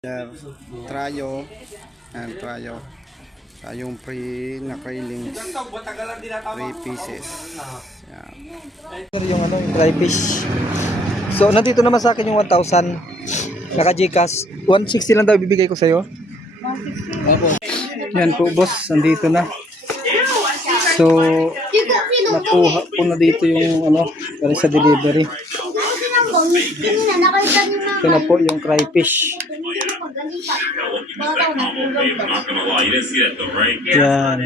Trayo. Yan, trayo. Tayong na krillings. 3 pieces. Yan. Yung yung dry fish. So, nandito naman sa akin yung 1,000. Naka-Gcash. 160 lang daw ibibigay ko sa'yo. 160. Yan po, boss. Nandito na. So, nakuha ko na dito yung para sa delivery. Ito na po yung crayfish. Yan.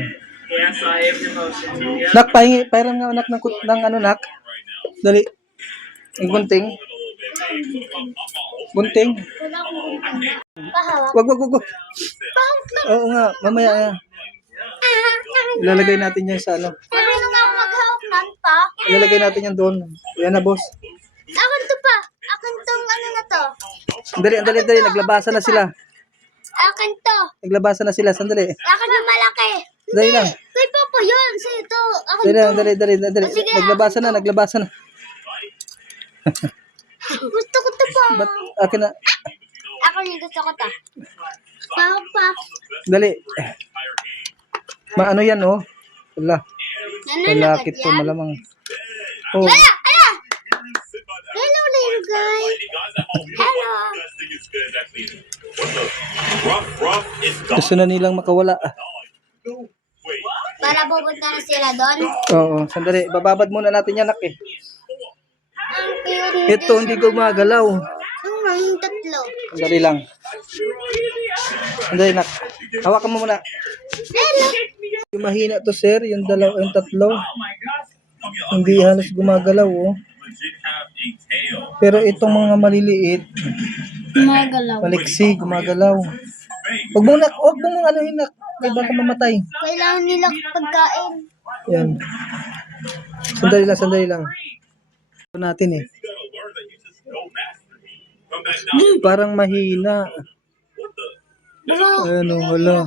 Nak, pahiram nga anak ng nak. Dali. Ang gunting. Gunting. Wag. Oo nga, mamaya nga. Ilalagay natin yan sa Ilalagay natin yan doon. Yan na, boss. Akin to pa. Akin tong na to. Dali. Naglabasan na sila. Akin to. Naglabasan na sila. Sandali. Akin na malaki. Dali lang. Kay Papa yun. Sa'yo to. Akin to. Dali. Sige, Naglabasan na. Gusto ko to pa. Ba't akin na? Ako yung gusto ko to. Papa. Dali. Maano yan, oh? Wala. Nananakit Malakit to, yan? malamang. Oh. Ala! Hello, little guy. Hello. Gusto na nilang makawala. Para pupunta na sila doon. Oo, sandali. Bababad muna natin yan, nak eh. Ang cute. Ito, hindi gumagalaw. Yung tatlo. Sandali lang. Sandali, nak. Hawakan mo muna. Hello. Yung mahina to, sir. Yung tatlo. Hindi halos gumagalaw, oh. Pero itong mga maliliit, Magalaw. maliksi, gumagalaw. Huwag mong anuhin, nak. May baka mamatay. Kailangan nila pagkain. Yan. Sandali lang. Ito natin eh. Parang mahina. Ano, wala.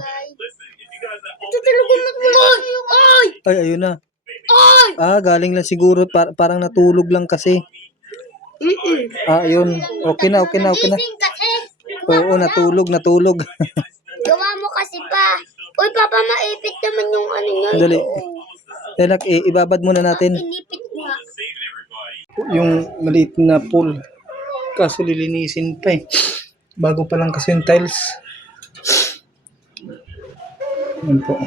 Ito talaga nagmulog. Ay! Ay, ayun na. Ay! Galing lang siguro. Parang natulog lang kasi. Ayun. Okay na. Nagising kasi. Oo, natulog. Gawa mo kasi pa. Uy, Papa, maipit naman yung niya. Dali. Tenak, ibabad muna natin Inipit nga. yung maliit na pool. Kaso lilinisin pa eh. Bago pa lang kasi yung tiles. Yan po.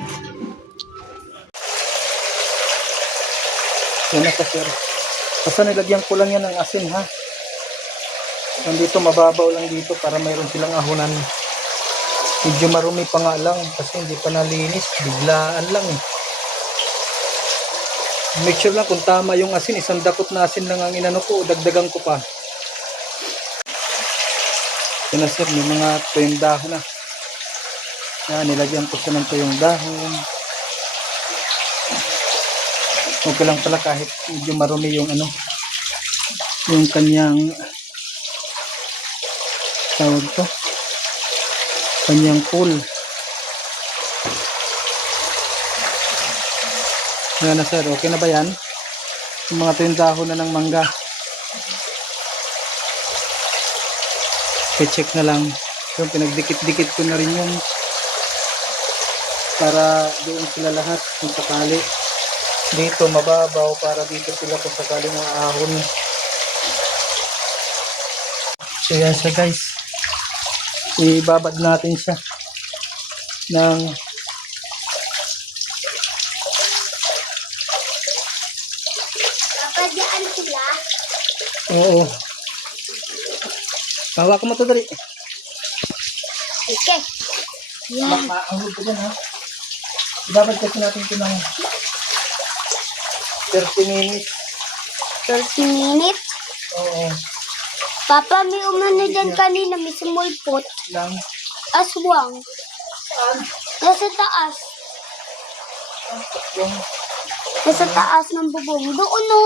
Yan na, sir. Basta nilagyan ko lang yan ng asin, ha. Nandito mababaw lang dito para mayroon silang ahunan. Medyo marumi pa nga lang kasi hindi pa nalinis. Biglaan lang eh. Make sure lang kung tama yung asin. Isang dakot na asin lang ang inano ko. Dagdagan ko pa. Yan na, sir. May mga tuyong dahon na. Yan, nilagyan ko siya ng tuyong dahon. Okay lang pala kahit medyo marumi yung yung kanyang tawag to. Kanyang pool. Yan na, sir. Okay na ba yan? Yung mga tuyong dahon na ng mangga. I-check na lang. So, pinagdikit-dikit ko na rin yung para doon sila lahat kung sakali. Dito mababaw para dito sila kung sakali mga ahon. So yan siya, guys. Ibabad natin siya ng Papadyaan sila. oo. Hawakan mo ito, dali. Okay. Yan. Maahulog ko dyan, ha. Ibabad kasi natin ito ng 30 minutes. 30 minutes. Oo. Papa, may umano dyan kanina. May sumulpot. Lang. Aswang. Nasa taas. Yung Nasa taas ng bubong. Doon, no?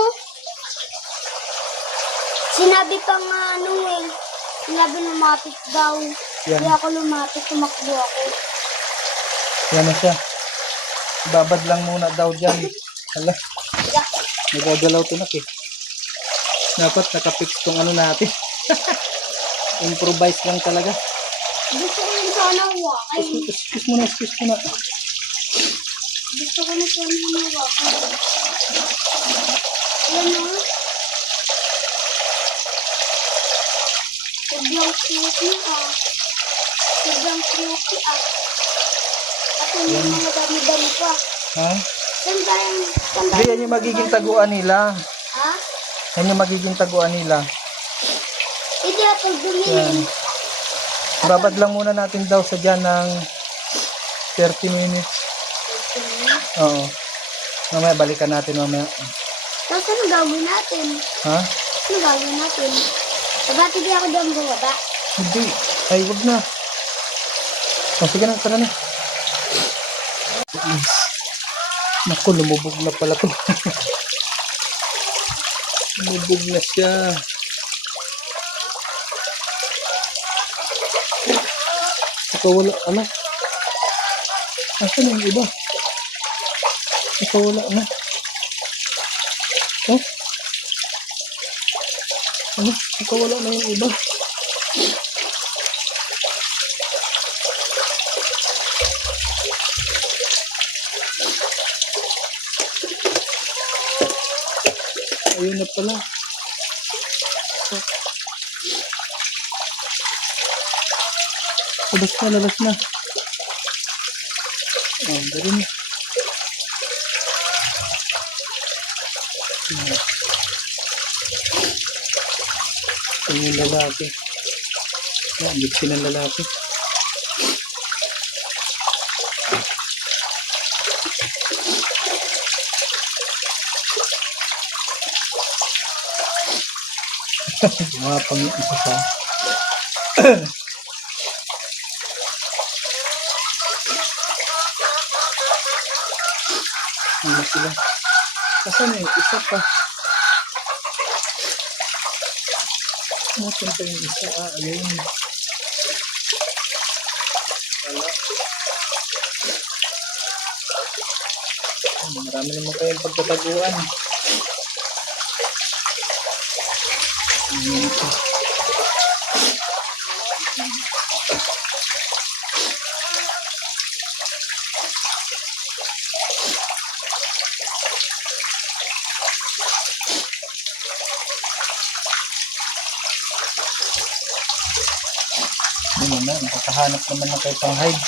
Sinabi pa nga, sinabi lumapit daw. Yan. Kaya ako lumapit, tumakbo ako. Yan na siya. Ibabad lang muna daw dyan. Hala. Nagagalaw to, nak eh. Dapat nakapix tong natin. Improvise lang talaga. Gusto ko yung sana hawakan. Excuse mo na, excuse mo na. Gusto ko na sana hawakan. Yan o. Sobrang cute ah. Sobrang cute ah. At yung mga dami-dami pa. Ha? Saan tayong... Hindi, yan yung magiging taguan nila. Ha? Yan yung magiging taguan nila. Hindi ako Yan. dumilin. Babad lang muna natin daw sa dyan ng 30 minutes. Oo. Mamaya balikan natin mamaya. Tapos ano gagawin natin? Ha? Ano gagawin natin? Sabati di ako dyan bumaba. Hindi. Ay, wag na. O, sige na, tara na. Naku, lumubog na pala to. Lumubog na siya. Ikaw wala, ano? Asan yung iba? Ikaw wala, ano? Oh? Ano? Ikaw wala na yung iba? Ayun na pala. Labas na, labas na. Oh, dari na. Ito yung lalaki. Yan, bigsin ng lalaki. Mga pang-isa sa ano sila? Asan yung isa pa? Nasaan pa yung isa? Ah, ayun. Wala. Marami naman kayong pagtataguan. Ito. Ayun na, nakakahanap naman na kayo pang hide.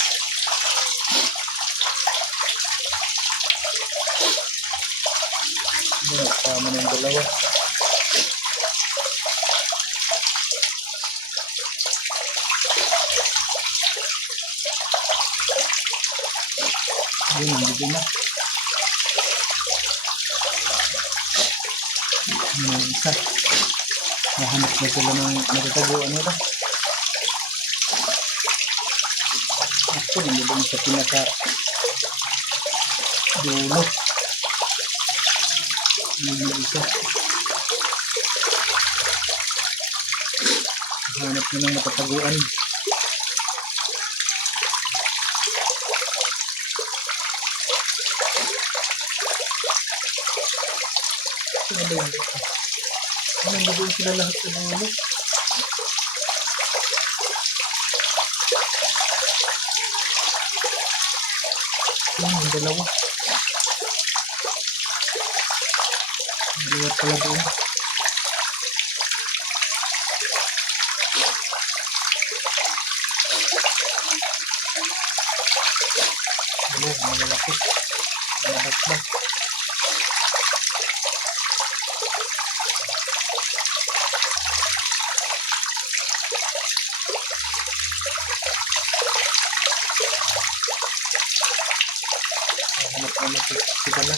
Ayun, kasama na yung dalawa. Ayun, hindi na. Ayun yung isa. Nahanap na sila ng natataguan nila. Ako, hindi ba sa pinaka dulo. Ayun yung isa. Nahanap na ng natataguan. Ano ba yun? Ano ba doon sila lahat sa dulo? Yung dalawa. Dalawa pala doon. Dalawa, malalaki. Malabas na. Hanap naman sila na.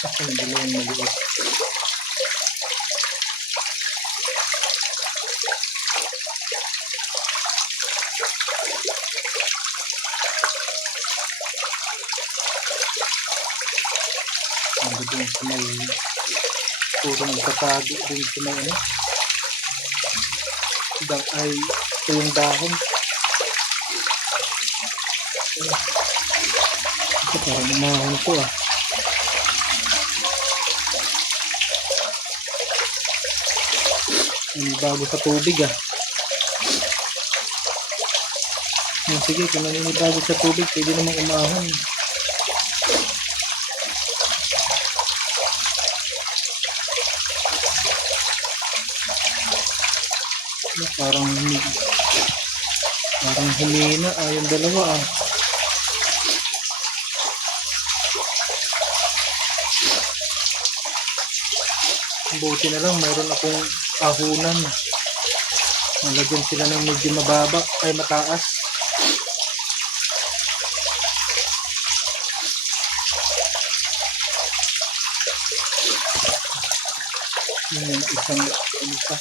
Ako yung dalawang maliit. Yung sa may puro nagtatago din sa may ano. Ay, ito yung dahon. Ito parang umahon to ah. Yung bago sa tubig ah. Sige, kung naninibago sa tubig, pwede namang umahon. Parang humina yung dalawa ah. Buti na lang mayroon akong ahunan. Nalagyan sila ng medyo mababa ay mataas. Yung isang ano pa.